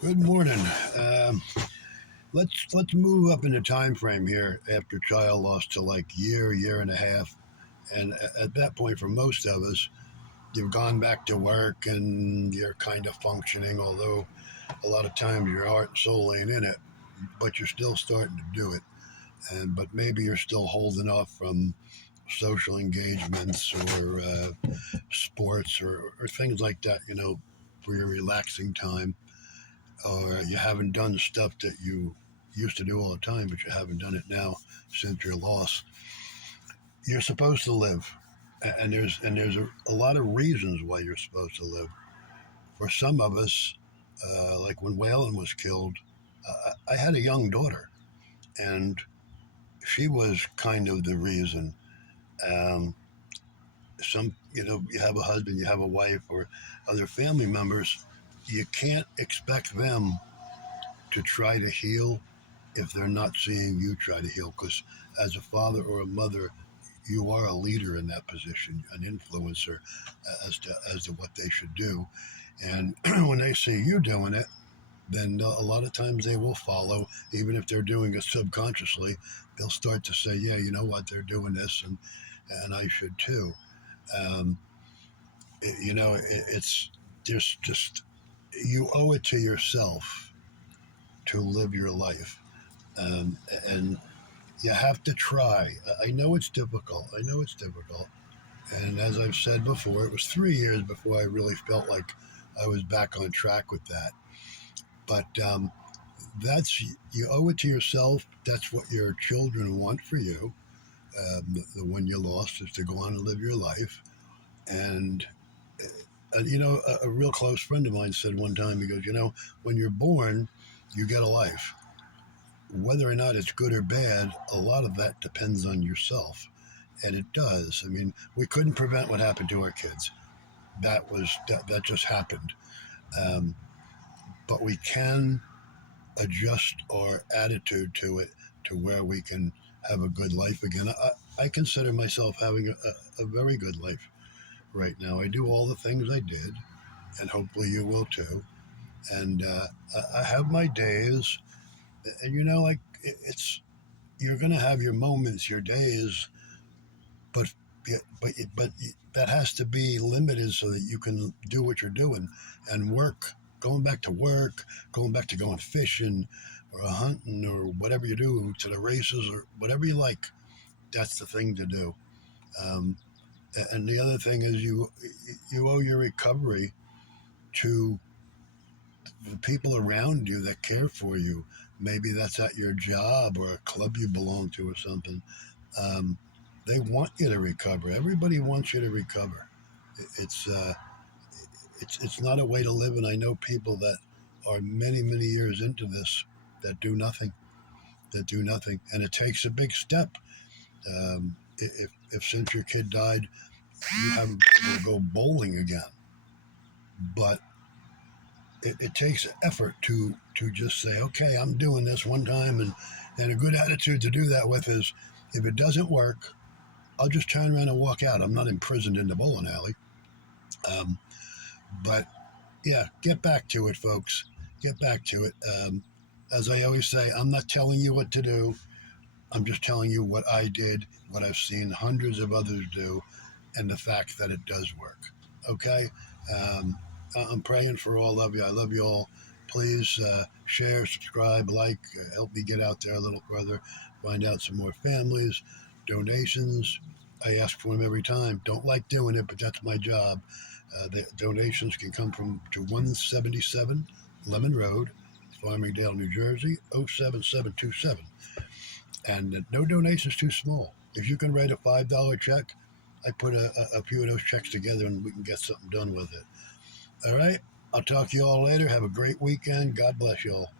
Good morning. Um, let's move up in the time frame here after child loss to like year and a half, and at that point, for most of us, you've gone back to work and you're kind of functioning. Although a lot of times your heart and soul ain't in it, but you're still starting to do it. And but maybe you're still holding off from social engagements or sports or things like that. For your relaxing time, or you haven't done stuff that you used to do all the time, but you haven't done it now since your loss. You're supposed to live, and there's a lot of reasons why you're supposed to live. For some of us, like when Waylon was killed, I had a young daughter, and she was kind of the reason. Um, you have a husband, you have a wife, or other family members. You can't expect them to try to heal if they're not seeing you try to heal. Because as a father or a mother, you are a leader in that position, an influencer as to what they should do. And when they see you doing it, then a lot of times they will follow, even if they're doing it subconsciously. They'll start to say, "Yeah, you know what? They're doing this, and I should too." Um, it's there's just you owe it to yourself to live your life, um, and you have to try. I know it's difficult. I know it's difficult. And as I've said before, it was 3 years before I really felt like I was back on track with that. But that's you owe it to yourself. That's what your children want for you. The one you lost is to go on and live your life. And a real close friend of mine said one time, he goes, when you're born, you get a life. Whether or not it's good or bad, a lot of that depends on yourself. And it does. I mean, we couldn't prevent what happened to our kids. That just happened. Um, but we can adjust our attitude to it to where we can have a good life again. I consider myself having a very good life right now. I do all the things I did, and hopefully you will too. And I have my days, and like it's you're gonna have your moments, your days, but but that has to be limited so that you can do what you're doing and work. Going back to work, going back to going fishing or hunting or whatever you do, to the races or whatever you like. That's the thing to do. Um, and the other thing is you owe your recovery to the people around you that care for you. Maybe that's at your job or a club you belong to or something. Um, they want you to recover. Everybody wants you to recover. It's it's not a way to live, and I know people that are many years into this that do nothing. That do nothing, and it takes a big step. If since your kid died, you haven't been able to go bowling again, but it takes effort to just say, okay, I'm doing this one time, and a good attitude to do that with is, if it doesn't work, I'll just turn around and walk out. I'm not imprisoned in the bowling alley. Um, but yeah, get back to it, folks. Get back to it. As I always say, I'm not telling you what to do. I'm just telling you what I did, what I've seen hundreds of others do, and the fact that it does work. Okay? Um, I'm praying for all of you. I love you all. Please share, subscribe, like, help me get out there a little further, find out some more families, donations. I ask for them every time. Don't like doing it, but that's my job. The donations can come to 177 Lemon Road, Farmingdale, New Jersey, 07727. And no donation's too small. If you can write a $5 check, I put a few of those checks together and we can get something done with it. All right. I'll talk to you all later. Have a great weekend. God bless you all.